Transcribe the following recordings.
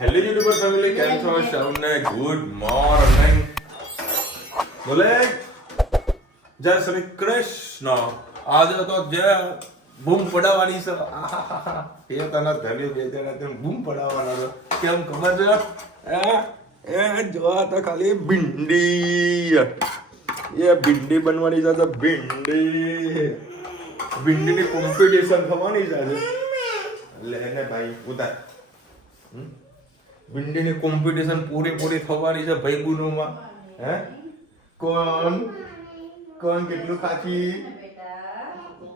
Hello YouTuber family, કેમ છો સૌને? Good morning. બોલે જય શ્રી કૃષ્ણ. આજે તો જે બૂમ પડાવવાની છે, એ તને ધલ્યું બે જણા બૂમ પડાવવાના છે. કેમ ખબર છે? એ જોવા તો ખાલી ભીંડી, એ ભીંડી બનવાની છે. ભીંડીની કોમ્પિટિશન થવાની છે. લે ને ભાઈ ઉતાર. ભીંડીની કોમ્પિટિશન પૂરી થવાની છે ભાઈ ગુનુમાં. હે કોણ કેટલું ખાચી?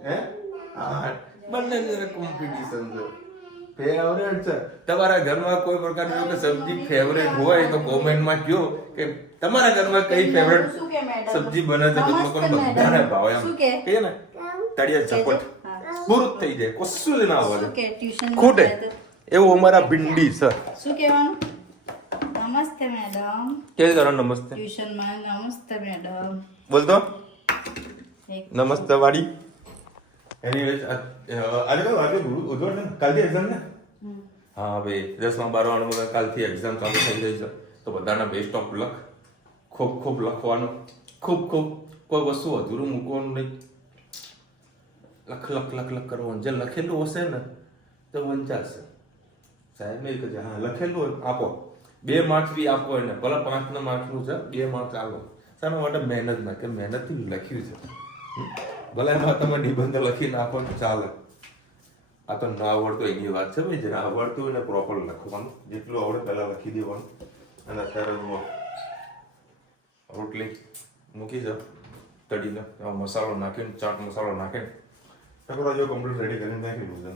હે બંને કોમ્પિટિશન છે. ફેવરેટ છે. તમારા ઘરમાં કોઈ પ્રકારની જો સબ્જી ફેવરેટ હોય તો કોમેન્ટમાં કહો કે તમારા ઘરમાં કઈ ફેવરેટ સબ્જી બને છે. લોકોને બધાને ભાવે એમ કે ને તળિયા ઝપટ પૂરું થઈ જાય, કશું જ ના હોય ખૂટે એવું અમારા ભીંડી છે. શું કહેવાનું? નમસ્તે મેડમ. કેવી કરો? નમસ્તે. ટ્યુશનમાં નમસ્તે મેડમ બોલતો નમસ્તે વાડી. એનીવેઝ આજે ઉજવણ છે, કાલથી એક્ઝામ ને? હા ભાઈ, 10મા 12મા કાલથી એક્ઝામ ચાલુ થઈ ગઈ છે. તો બધાના બેસ્ટ ઓફ લક. ખૂબ લખવાનું, ખૂબ કોઈ વસ્તુ અધૂરું મૂકવાનું નહીં. લખ કરવાનું. જે લખેલું હશે ને તો વંચાશે. સાહેબ નહીં કે હા લખેલું હોય આપો. 2 માર્ક્સ બી આપો એને, ભલે 5 માર્ક્સનું છે, 2 માર્ક્સ આપો. શાના માટે? મહેનતમાં, કે મહેનતથી લખ્યું છે. ભલે એમાં તમે નિબંધ લખીને આપો તો ચાલે. આ તો ના આવડતું એની વાત છે ભાઈ. જેને આવડતું હોય ને પ્રોપર લખવાનું, જેટલું આવડે પહેલા લખી દેવાનું. અને અત્યારે રોટલી મૂકી છે તળીને, મસાલો નાખીને, ચાટ મસાલો નાખીને ટકોરા જો કમ્પ્લીટ રેડી કરીને નાખી દઉં છે.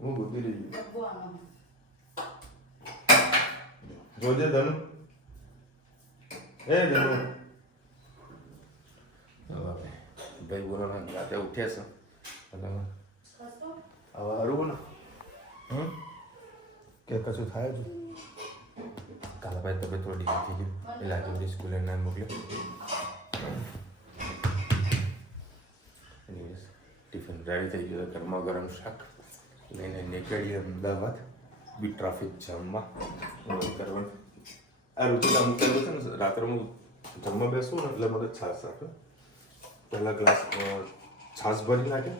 હું બુદ્ધિ લઈ જોજે ધનુ. ધનુ ભાઈ બોલો રાતે ઉઠ્યા છે એટલે હવે હરવું ને કે કશું થાય જ. કાલે ભાઈ તબિયત થોડી ઢીલી થઈ ગઈ એટલે આજે બધી સ્કૂલે ના મોકલ્યો. ટિફિન રેડી થઈ ગયો. ગરમા ગરમ શાક લઈને નીકળીએ અમદાવાદ. બી ટ્રાફિક જામમાં કરવાનું. આ ઋતુના મૂકેલું છે ને, રાત્રે હું જમવા બેસું ને એટલે મને છાશ આપે. પહેલા ગ્લાસ છાશ ભરી નાખે,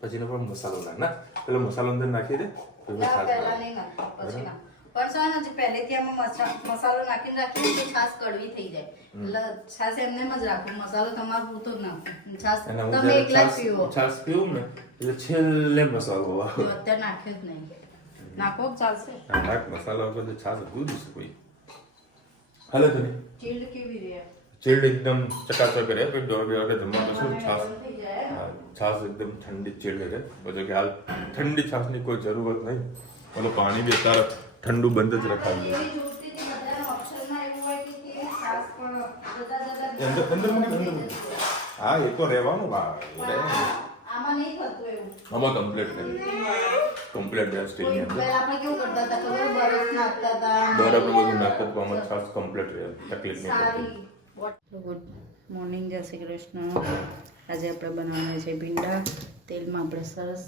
પછી એનો પણ મસાલો નાખે. ના પેલો મસાલો અંદર નાખી દે, પછી છાશ પણ પહેલેથી આમાં મસાલો નાખીને રાખીએ તો છાશ કડવી થઈ જાય. એટલે છાશ એમને જ રાખો, મસાલો તમારો પૂરતો જ નાખો. છાશ તમે એકલા જ પીવો. છાશ પીવું ને એટલે છેલ્લે મસાલો અત્યારે નાખ્યો જ નહીં. નાખો ચાલશે. નાખ મસાલા વગર તો છાશ અધૂરી છે કોઈ. હાલે તો નહીં ચીલ્ડ કેવી રહે? ચીલ્ડ એકદમ ચકાચક રહે. પછી 2 વાગે જમવા બેસું છાશ, છાશ એકદમ ઠંડી ચીલ્ડ રહે. પછી કે હાલ ઠંડી છાશની કોઈ જરૂરત નહીં. ઓલો પાણી બી તાર ઠંડુ બંધ જ રખાવું. હા એ તો રહેવાનું. આમાં નહીં થતું એવું. આમાં કમ્પ્લીટ સ્ટીલની અંદર આપણે કેવું કરતા હતા ખબર? બરફ નાખતા હતા. બરફ બધું નાખતા તો આમાં છાશ કમ્પ્લીટ રહે, તકલીફ નહીં પડતી. ગુડ મોર્નિંગ, જય શ્રી કૃષ્ણ. આજે આપણે બનાવવાના છે ભીંડા. તેલમાં આપણે સરસ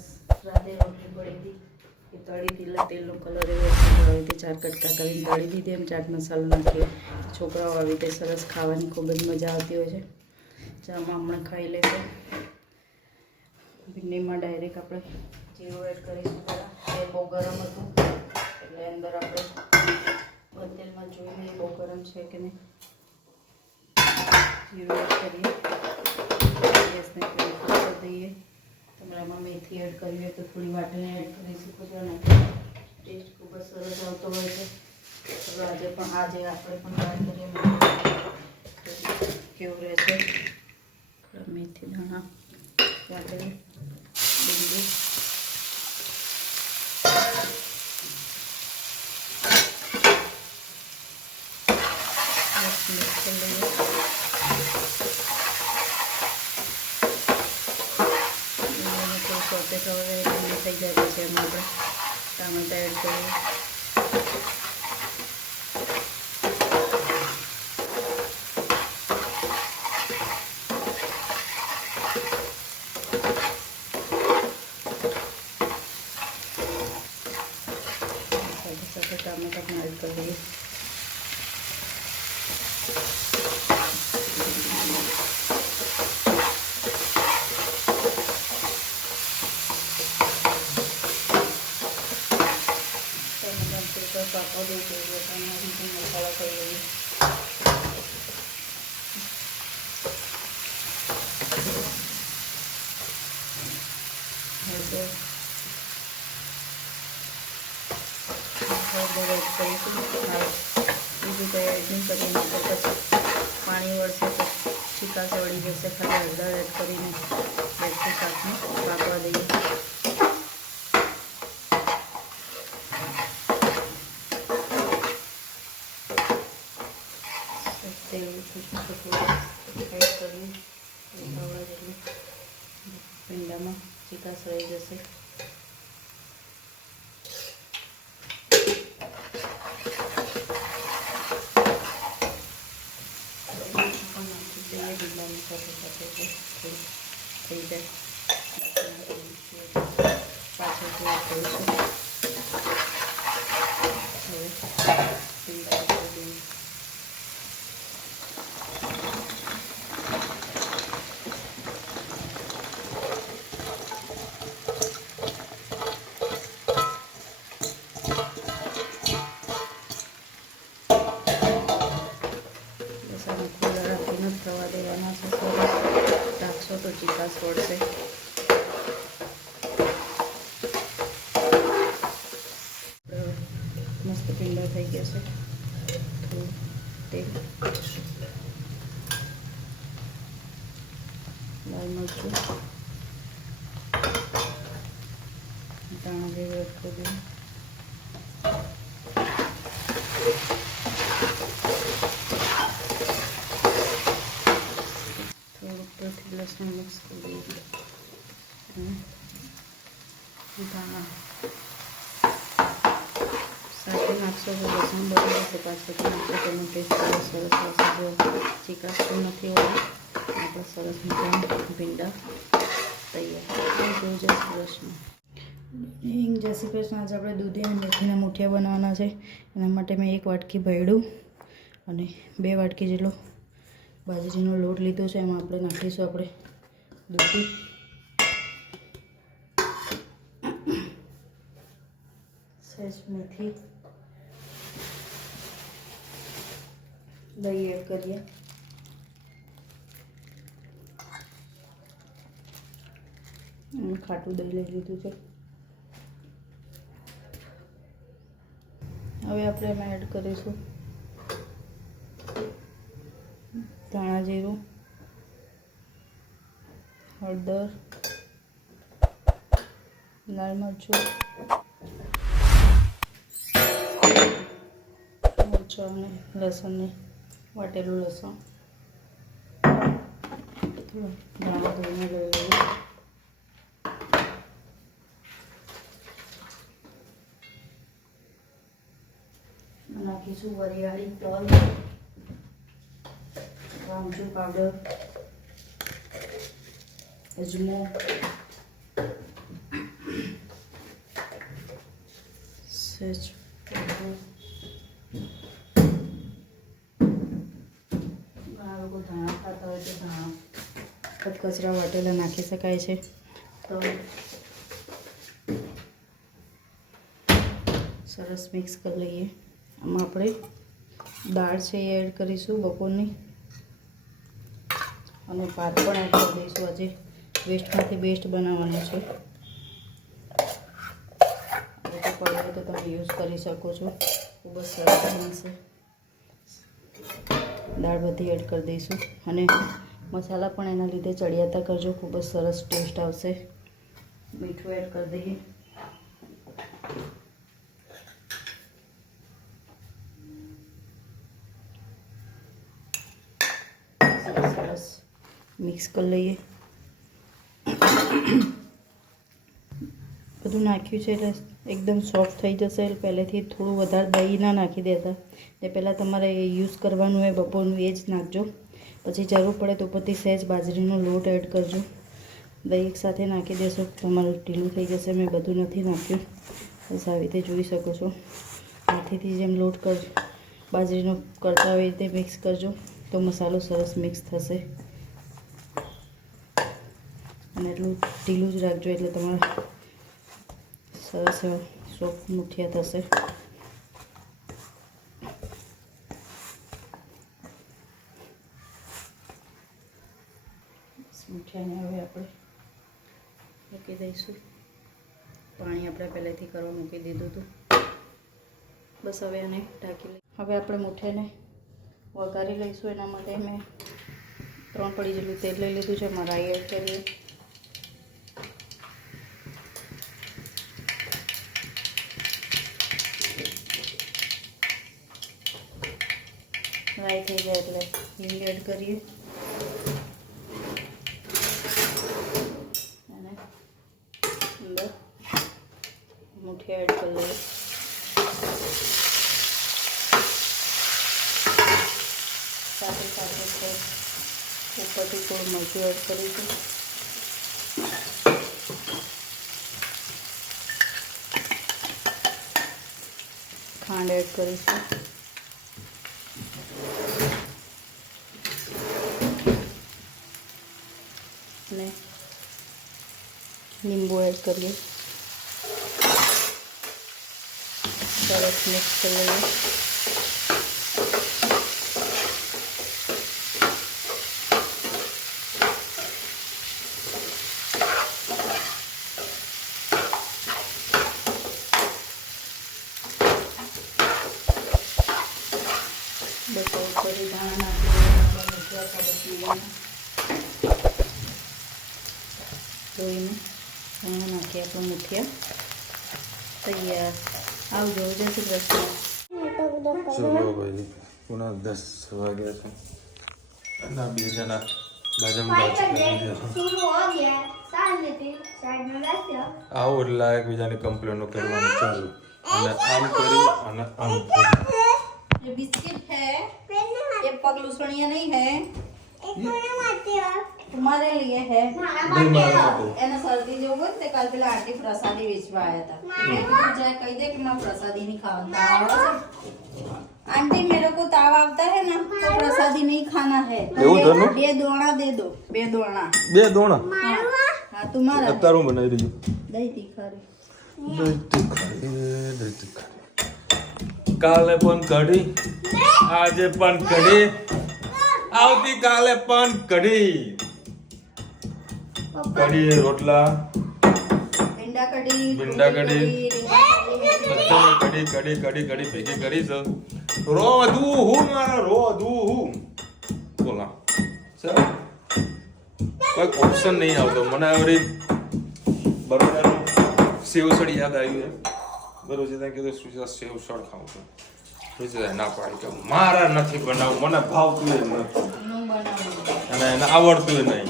રાતે રોટલી પડી હતી એ તળી હતી. તેલનો કલર એવો આવી રીતે 4 કટકા કરીને તળી દીધી. એમ ચાટ મસાલો નાખી છોકરાઓ આવી રીતે સરસ ખાવાની ખૂબ જ મજા આવતી હોય છે. ચામાં હમણાં ખાઈ લેશે. ભીંડીમાં ડાયરેક્ટ આપણે જીરું એડ કરીશું. તેલ બહુ ગરમ હતું એટલે અંદર આપણે તેલમાં જોઈને બહુ ગરમ છે કે નહીં જીરું એડ કરીએ. ગેસને થોડી કરી દઈએ. તમારામાં મેથી એડ કરવી હોય તો થોડી વાટીને એડ કરી શકો છો. અને ટેસ્ટ ખૂબ જ સરસ આવતો હોય છે. તો આજે આપણે પણ ટ્રાય કરીએ કેવું રહેશે. થોડા મેથી દાણા વાટેલી ડુંગળી મિક્સ કરી લઈએ. સોતે થવા ઠંડી થઈ જાય પછી એમાં આપણે ટામેટા એડ કરીએ. ટામેટા પણ એડ કરી દઈએ. પાકવા દઈએ મસાલા કરી દઈએ. એડ કરીશું. બીજું કંઈ એડ નહીં કરીને પછી પાણી વળશે તો ચીકાશ વળી જશે. ખાલી હળદર એડ કરીને બેઠું શાકને પાકવા દઈએ. તેલ એડ કરીએ. ભીંડામાં ચીકાશ રહી જશે. ભીંડાની સાથે સાથે થોડું થઈ જાય પાછળથી એડ કરીશું. હવે ભીંડા કરી દઈએ. થવા દેવાના છે. સરસ રાખશો તો ચીકાશ વળશે. મસ્ત ભીંડા થઈ ગયા છે. થોડું તેલ, લાલ મરચું, ધાણા જેવું એડ કરી દઈએ. ઉપરથી લસણ મિક્સ કરી દઈએ. ધાણા સાથે નાખશો તો લસણ બળી જશે. પાછળથી નાખશો તો એનો ટેસ્ટ બહુ સરસ આવશે. જો ચીકાશ પણ નથી હોતી. આપણે સરસ મજાના ભીંડા તૈયાર. જય શ્રી કૃષ્ણ. જય શ્રી કૃષ્ણ. આજે આપણે દૂધી અને મેથીના મૂઠિયા બનાવવાના છે. એના માટે મેં 1 વાટકી ભેળું અને 2 વાટકી જેટલો બાજરીનો લોટ લીધો છે. એમાં આપણે નાખીશું આપણે દૂધી, સહેજ મેથી, દહીં એડ કરીએ. ખાટું દહીં લઈ લીધું છે. હવે આપણે એમાં એડ કરીશું ધાણા જીરું, હળદર, લાલ મરચું, અને લસણને વાટેલું લસણ, ધાણા ધોઈને લઈ લઈએ. નાખીશું વરિયાળી, તલ, આમચૂર પાવડર, અજમો, સહેજ ઘણા લોકો ધાણા ખાતા હોય તો ધાણા કચરા વાટેલા નાખી શકાય છે. તો સરસ મિક્સ કરી લઈએ. આમાં આપણે દાળ છે એ એડ કરીશું બપોરની, અને ભાત પણ એડ કરી દઈશું. આજે વેસ્ટમાંથી બેસ્ટ બનાવવાનું છે. જો પડે તો તમે યુઝ કરી શકો છો. ખૂબ જ સરસ બનશે. દાળ બધી એડ કરી દઈશું અને મસાલા પણ એના લીધે ચડિયાતા કરજો. ખૂબ જ સરસ ટેસ્ટ આવશે. મીઠું એડ કરી દઈએ. સરસ મિક્સ કરી લઈએ. બધું નાખ્યું છે એટલે એકદમ સોફ્ટ થઈ જશે. પહેલેથી થોડું વધારે દહીં ના નાખી દેતા. એ પહેલાં તમારે યુઝ કરવાનું હોય બપોરનું એ જ નાખજો. પછી જરૂર પડે તો ઉપરથી સહેજ બાજરીનો લોટ એડ કરજો. દહીં એકસાથે નાખી દેશો તમારું ઢીલું થઈ જશે. મેં બધું નથી નાખ્યું, બસ આવી રીતે જોઈ શકો છો. હાથેથી જેમ લોટ કરજો, બાજરીનો કરતા હોય તે મિક્સ કરજો તો મસાલો સરસ મિક્સ થશે. અને એટલું ઢીલું જ રાખજો એટલે તમારા સરસ સોફ્ટ મુઠિયા થશે. મુઠિયાને હવે આપણે મૂકી દઈશું. પાણી આપણે પહેલેથી કરવા મૂકી દીધું હતું. બસ હવે આને ઢાંકી લઈએ. હવે આપણે મુઠિયાને વઘારી લઈશું. એના માટે મેં 3 પડી જેટલું તેલ લઈ લીધું છે. એમાં રાઈ એડ કરીએ. રાઈ થઈ જાય એટલે હિંગ એડ કરીએ અને અંદર મુઠિયા એડ કરી લઈએ. સાથે સાથે ઉપરથી થોડું મરચું એડ કરીશું. ખાંડ એડ કરીશું. અને લીંબુ એડ કરીએ. સરસ મિક્સ કરી લઈએ. બસ ફરી ધાણા ધોઈને ધાણા નાખીએ. આપણું મુઠિયા તૈયાર. આવજો. જય શ્રી કૃષ્ણ. ચલો ભાઈ, પુનઃ 10 વાગ્યા છે અને આ બે જણા બાજુમાં બાજુ કરી રહ્યા છે. આવું એટલે એકબીજાની કમ્પ્લેનો કરવાનું ચાલુ. અને આમ કરી અને આમ કરી. ये बिस्किट है, ये पगलूसणिया नहीं है, तुम्हारे लिए है. एना सर्दी जो हुई ते कल पेला आंटी प्रसादी वेचवा आया था. मैं जाए कह दे कि मैं प्रसादी नहीं खाता. आंटी मेरे को ताव आता है ना तो प्रसादी नहीं खाना है. બે દોણા દે દો. બે દોણા. हाँ तुम्हारा. અત્યારે બનાવી રહ્યું દહીં તીખારી. કાલે પણ કઢી, આજે પણ કઢી, આવતીકાલે પણ કઢી. કઢી રોટલા, ભીંડા કઢી, બધાને કઢી કઢી કઢી કઢી ભેગી કરી છે. રોધું હું મારા રોધું હું બોલા સર કોઈ ઓપ્શન નહીં આવતો. મને હવે બરોડાનું સેવસળ યાદ આવ્યું. બરોબર છે, ત્યાં કીધું સેવસળ ખાવું છું. ના પાડી કે મારા નથી બનાવવું, મને ભાવતું નથી અને એને આવડતું નહીં.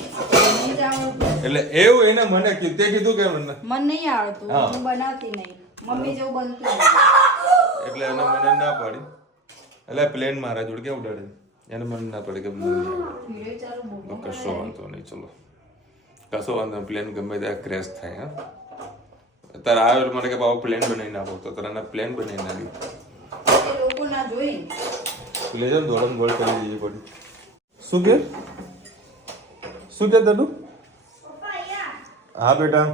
એટલે એવું એને મને કીધું, તે કીધું કે મને નહીં આવડતું, હું બનાવતી નહીં, મમ્મી જેવું બનતું નહીં. એટલે એને મને ના પાડી. એટલે પ્લેન મારા જોડે કેવું ઉડાડે, એને મને ના પડે કે કશો વાંધો નહીં. ચલો કશો વાંધો નહીં, પ્લેન ગમે ત્યાં ક્રેશ થાય. હા અત્યારે આવ્યો મને કે બાબા પ્લેન બનાવી નાખો, તો તારા પ્લેન બનાવી નાખી. લોકો ના જોઈ લેજર દોડમ ગોળ કરી દીધી પડી. શું કે તનું? હા બેટા,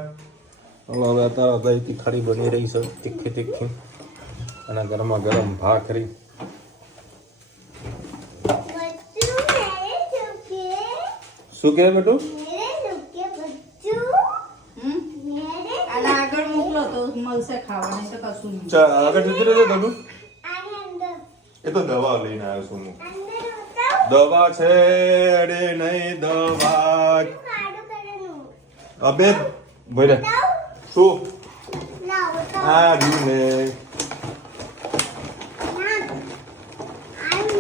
હવે અત્યારે દહીં તીખારી બની રહી છે, તીખી તીખી અને ગરમા ગરમ ભાખરી. શું કે બેટું? આગળ મોકલો તો મળશે ખાવા, નહીં તો કશું નહીં. ચા આગળ જતી રહેજો તનું. એ તો દવા લઈને આવ્યો છું હું. દવા છે અરે નહીં દવા. અબે ભલે શું આ રહ્યું ને.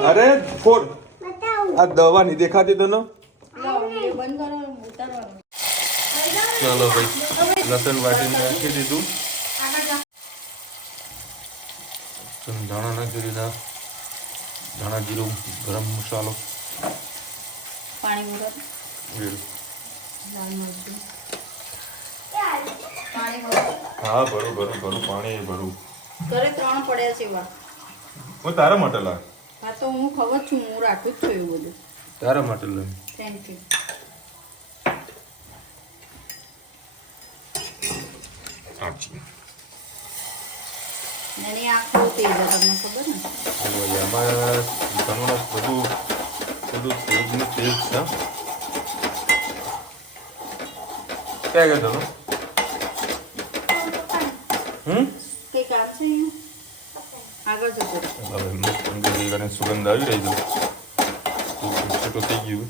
અરે ફોડ આ દવા નહીં દેખાતી તને. ચાલો ભાઈ, લસણ વાટીને નાખી દીધું, ધાણા નાખી દીધા, ધાણા જીરું, ગરમ મસાલો, પાણી મુરત, લાલ મરચું, પાણી મુરત. હા ભરું પાણી ભરું. ઘરે 3 પડ્યા છે. હું તારા માટે લાવ. હા તો હું ખબર છું, હું રાખું જ છું એવું બધું. તારા માટે લાવ. Thank you. સાચી. એની આંખો તેજ છે, તમને ખબર ને? એમાં ઘણું બધું તેજનું તેજ છે. ક્યાં ગયા તમે? કઈ કામ છે અહીંયા? આગળ જતો રહે. હવે મસ્ત અંદરથી અને સુગંધ આવી રહી છે. છૂટું થઈ ગયું.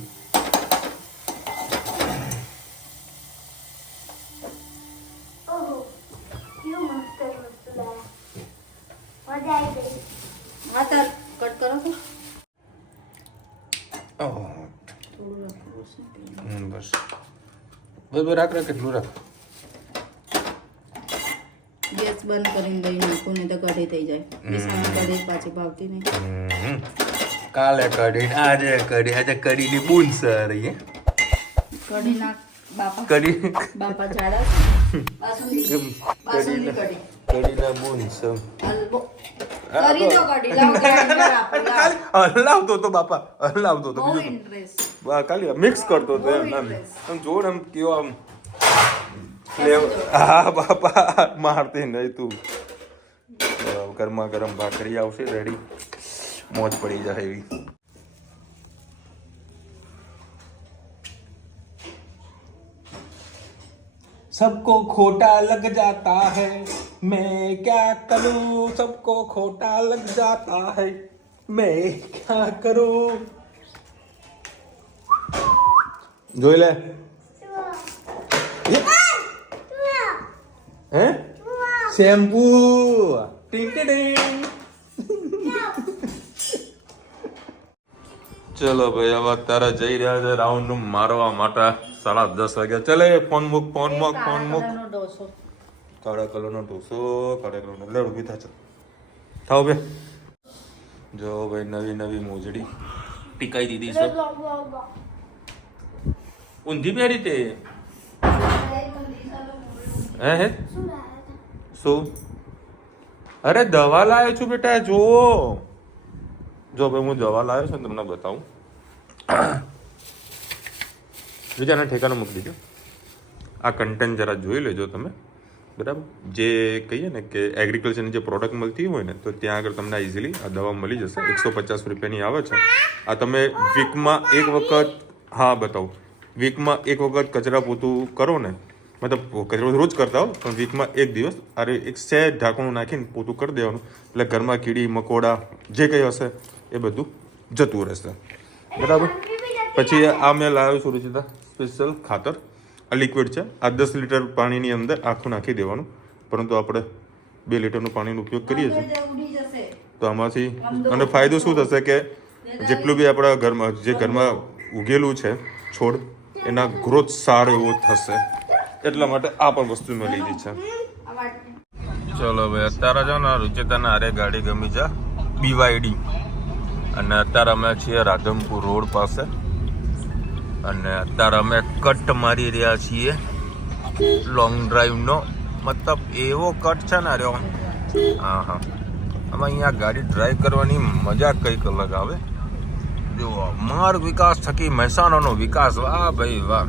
હા તાર કટ કરો તો. ઓહ, થોડું રાખવું છે. બસ બસ રાખ કેટલું રાખ. ગેસ બંધ કરીને દહીં નાખું ને તો કઢી થઈ જાય. બેસણની કઢી પાછી ભાવતી નહીં. કાલે કઢી આજે કઢીની બૂંદ સરી. કઢી નાખ બાપા. કઢી બાપા જાડા છે. બાસુંદી કઢી. કઢીના બૂંદ સર. હલવો. કરી દો કઢી. લાવ ગ્રાઇન્ડર આપો. લાવ. હલાવતો તો બાપા હલાવતો તો બહુ બીજું ઇન્ટરેસ્ટ. ખાલી મિક્સ કરતો તો એમ આમ જો ને આમ કેવો આમ ફ્લેવર. હા બાપા મારતી નહીં તું. ગરમા ગરમ ભાખરી આવશે રેડી, મોજ પડી જાય એવી. सबको खोटा लग जाता है, मैं क्या करूं, सबको खोटा लग जाता है, मैं क्या करूं. જોઈ લે. હે શેમ્પુ. ટીંગ ટીંગ. ચલો ભાઈ હવે અત્યારે જઈ રહ્યા છે રાઉન્ડ મારવા માટે. 10:30 વાગ્યા. ચલે ફોન મૂક. કાળાનો ડોસો. કાળા કલરનો ઢોસો. કાળા કલરનો લે ઊભી થા. થાવ બે. જો ભાઈ નવી મોજડી ટીકાઈ દીધી છે. ઊંધી પહેરી તે હે શું? અરે દવા લાવ્યો છું બેટા. જો ભાઈ હું દવા લાવ્યો છું તમને બતાવું. બીજાના ઠેકાનો મૂકી દીધો. આ કન્ટેન્ટ જરા જોઈ લેજો તમે, બરાબર. જે કહીએ ને કે એગ્રીકલ્ચરની જે પ્રોડક્ટ મળતી હોય ને તો ત્યાં આગળ તમને ઇઝીલી આ દવા મળી જશે. 150 રૂપિયાની આવે છે. આ તમે વીકમાં એક વખત, હા બતાવું, વીકમાં એક વખત કચરા પોતું કરો ને, મતલબ કચરો રોજ કરતા હો પણ વીકમાં એક દિવસ અરે એક સહેજ ઢાંકણું નાખીને પોતું કરી દેવાનું, એટલે ઘરમાં કીડી મકોડા જે કંઈ હશે એ બધું જતું રહેશે, બરાબર. પછી આ મેં લાવ્યો છું રૂચિતા સ્પેશિયલ ખાતર. આ લિક્વિડ છે. આ 10 લીટર પાણીની અંદર આખું નાખી દેવાનું, પરંતુ આપણે 2 લીટરનું પાણીનો ઉપયોગ કરીએ છીએ તો આમાંથી અને ફાયદો શું થશે કે જેટલું બી આપણા ઘરમાં જે ઘરમાં ઉગેલું છે છોડ એના ગ્રોથ સારો એવો થશે, એટલા માટે આ પણ વસ્તુ મેં લીધી છે. ચલો ભાઈ અત્યારે જો ને રૂચિતાના હારે ગાડી ગમી છે BYD, અને અત્યારે અમે છીએ રાધનપુર રોડ પાસે, અને અત્યારે અમે કટ મારી રહ્યા છીએ લોંગ ડ્રાઈવનો. મતલબ એવો કટ છે ને રહ્યો, હા આમાં અહીંયા ગાડી ડ્રાઈવ કરવાની મજા કંઈક અલગ આવે. જો માર્ગ વિકાસ થકી મહેસાણાનો વિકાસ, વાહ ભાઈ વાહ.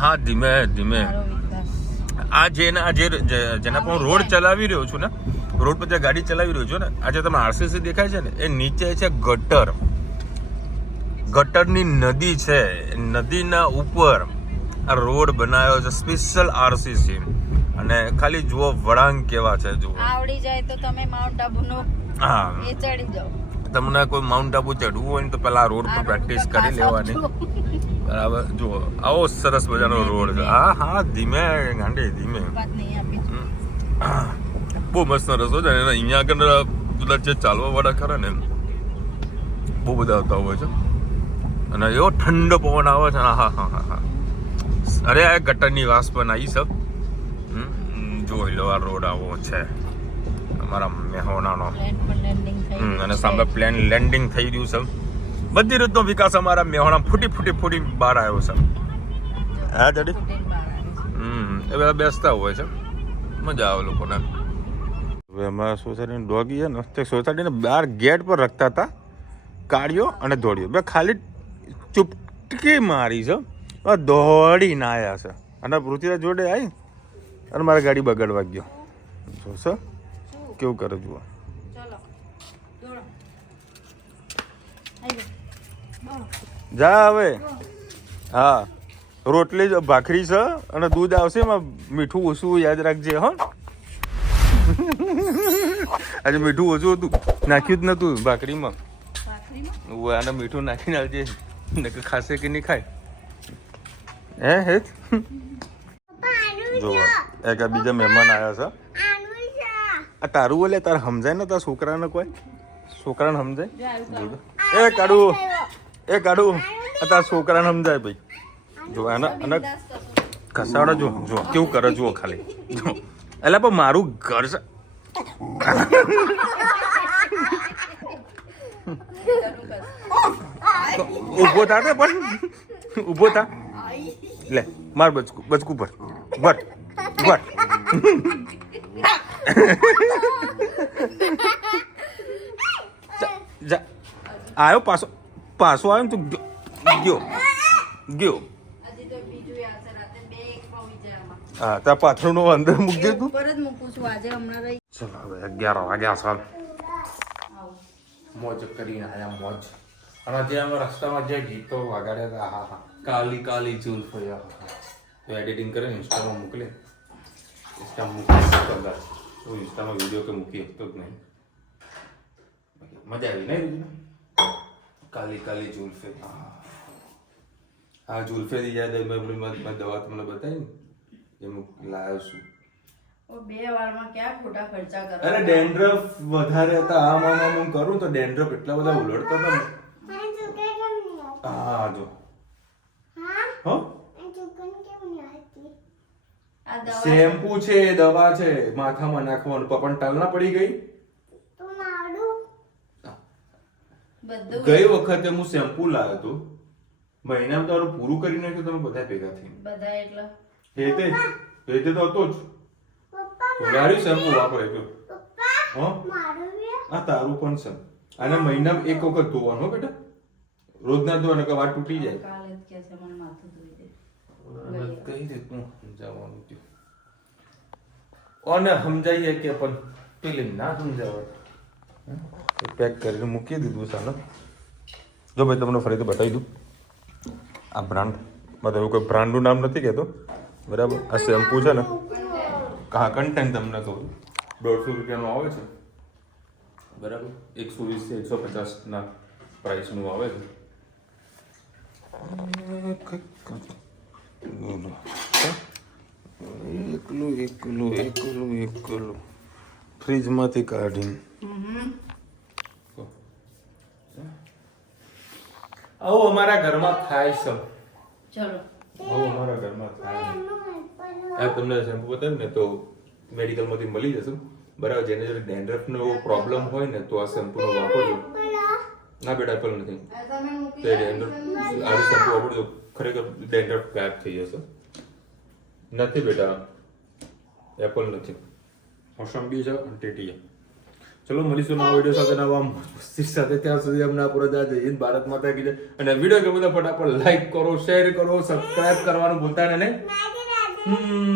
હા ધીમે ધીમે. આ જેના પર હું રોડ ચલાવી રહ્યો છું ને, રોડ પર જે ગાડી ચલાવી રહ્યો છું ને, આજે તમે RCC દેખાય છે ને એ નીચે છે ગટરની નદી છે. નદીના ઉપર આ રોડ બનાવ્યો છે સ્પેશિયલ RCC, અને ખાલી જુઓ વળાંક કેવા છે. જુઓ આવડી જાય તો તમે માઉન્ટ આબુનો હા એ ચડી જાઓ. તમને કોઈ માઉન્ટ આબુ ચડવું હોય ને તો પેલા રોડ પર પ્રેક્ટિસ કરી લેવાની, બરાબર. જુઓ આવો સરસ મજાનો રોડ છે. હા ધીમે ગાંડી ધીમે. બહુ મસ્ત રસ્તો છે. અહીંયા આગળ કદાચ જે ચાલવા વાળા ખરા ને બહુ બધા આવતા હોય છે, અને એવો ઠંડો પવન આવે છે. હા અરે આ ગટરની વાસ પણ આવી સબ જોઈ લો. આ રોડ આવો છે અમારા મેહોણાનો, અને સામે પ્લેન લેન્ડિંગ થઈ રહ્યું છે. બધી રીતનો વિકાસ અમારા મેહોણા ફૂટી બહાર આવ્યો છે. હા ડેડી એ બધા બેસતા હોય છે, મજા આવે લોકોને. હવે અમારા સોસાયટીનો ડોગી છે ને તે સોસાયટીને બહાર ગેટ પર રખતા હતા, કાઢ્યો અને દોડ્યો. બે ખાલી ચૂપટી મારી છે, દોડીને આવ્યા છે અને પૃથ્વીરાજ જોડે આવી અને મારા ગાડી બગાડવા ગયો. જોશો કેવું કરે જુઓ. જા હવે. હા, રોટલી ભાખરી છે અને દૂધ આવશે, એમાં મીઠું ઓછું યાદ રાખજે. હો, આજે મીઠું ઓછું હતું, નાખ્યું જ નતું ભાખરીમાં. અને મીઠું નાખીને આવજે, ખાશે કે નહીં ખાય. હે હેત જો એક બીજા મહેમાન આવ્યા છે. આ તારું બોલે તારે સમજાય ને, તારા છોકરાને કોઈ છોકરાને સમજાય. એ કાઢું આ તારા છોકરાને સમજાય ભાઈ. જો આને અને કસાડો જો કેવું કરે જુઓ ખાલી. જો એટલે પણ મારું ઘર છે. ઊભો થા ને, પણ ઊભો થા. લે માર બચકું ભર આવ્યો પાછો આવ્યો ને તું ગયો. હા, ત્યાં પાથરનું અંદર મૂકી દે તું. ઉપર જ મૂકું છું આજે હમણાં રહી. ચલો હવે 11 વાગ્યા સાલ મોજ કરીને આયા મોજ. અને જે અમે રસ્તામાં જે ગીતો વગાડ્યા હતા, હા હા, કાલી કાલી જુલ્ફો, તો એડિટિંગ કરીને ઇન્સ્ટામાં મોકલે. ઇન્સ્ટામાં વિડીયો કે મૂકી શકતો જ નહીં. મજા આવી નહીં? કાલી કાલી જુલ્ફે. હા, જુલ્ફેથી યાદ આવી, મેં દવા તમને બતાવી ને, એ લાવ્યો છું. 2 વારમાં ક્યાં ખોટા ખર્ચા કરે. અરે ડેન્ડ્રફ વધારે હતા. આમ કરું તો ડેન્ડ્રફ એટલા બધા ઉલડતા હતા ને. હા જો શેમ્પુ છે, દવા છે, માથામાં નાખવાનું. પપ્પાને ટાલ ના પડી ગઈ? ગઈ વખતે હું શેમ્પુ લાવ્યો હતો, મહિનામાં તારું પૂરું કરી નાખ્યું તમે બધા ભેગા થઈને. બધા એટલે હેતે તો હતો જ. ગાડી શેમ્પુ વાપરે તો. આ તારું પણ છે. આને મહિનામાં એક વખત ધોવાનું હો બેટા, રોજ ના ધોવાને કે વાર તૂટી જાય. કાલે જ કે છે મને માથું ધોઈ દે. કઈ રીતનું સમજાવવાનું થયું અને સમજાઈએ કે પણ પેલી ના સમજાવત. પેક કરીને મૂકી દીધું સાને. જો ભાઈ તમને ફરીથી બતાવી દઉં. આ બ્રાન્ડ મતલબ એવું કોઈ બ્રાન્ડનું નામ નથી કહેતો, બરાબર. આ શેમ્પુ છે ને, હા કન્ટેન્ટ તમને કહું, 150 રૂપિયાનું આવે છે, બરાબર. 120 થી 150 ના પ્રાઇસનું આવે છે. એકલું ફ્રીજમાંથી કાઢીને આવું અમારા ઘરમાં થાય છે. ચલો આવું અમારા ઘરમાં થાય. આ તમને શેમ્પુ બતાવ્યું ને તો મેડિકલમાંથી મળી જશે, બરાબર. જેને જો ડેન્ડ્રફનો પ્રોબ્લેમ હોય ને તો આ શેમ્પૂનો વાપરજો. ના બેટા એપલ નથી, તે ડેન્ડ્રફ આ શેમ્પુ વાપરજો, ખરેખર ડેન્ડ્રફ ગાયબ થઈ જશે. નથી બેટા, એપલ નથી, મોસંબી છે અને ટેટી છે. ચલો મળીશું નવા વિડીયો સાથે, નવા મસ્તી સાથે. ત્યાં સુધી અમને પૂરા જય હિન્દ, ભારત માતા કી જય. અને વિડીયો ગમે તો ફટાફટ લાઈક કરો, શેર કરો, સબસ્ક્રાઇબ કરવાનું ભૂલતા નહીં.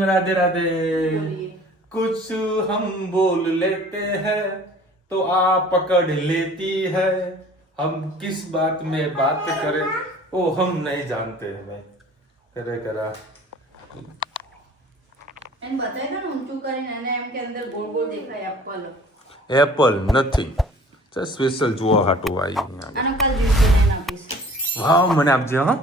રાધે રાધે. कुछ हम बोल लेते हैं तो आप पकड़ लेती है, हम किस बात में बात करें वो हम नहीं जानते हैं. करे करा એન બતાય ને ઊંચું કરીને, અને એમ કે અંદર ગોળ ગોળ દેખાય એપલ નથી, સ્પેશિયલ જોવા હાટું આવી. આનો કાલ જીવ કરીને આપીશ. વાહ, મને આપજે. હા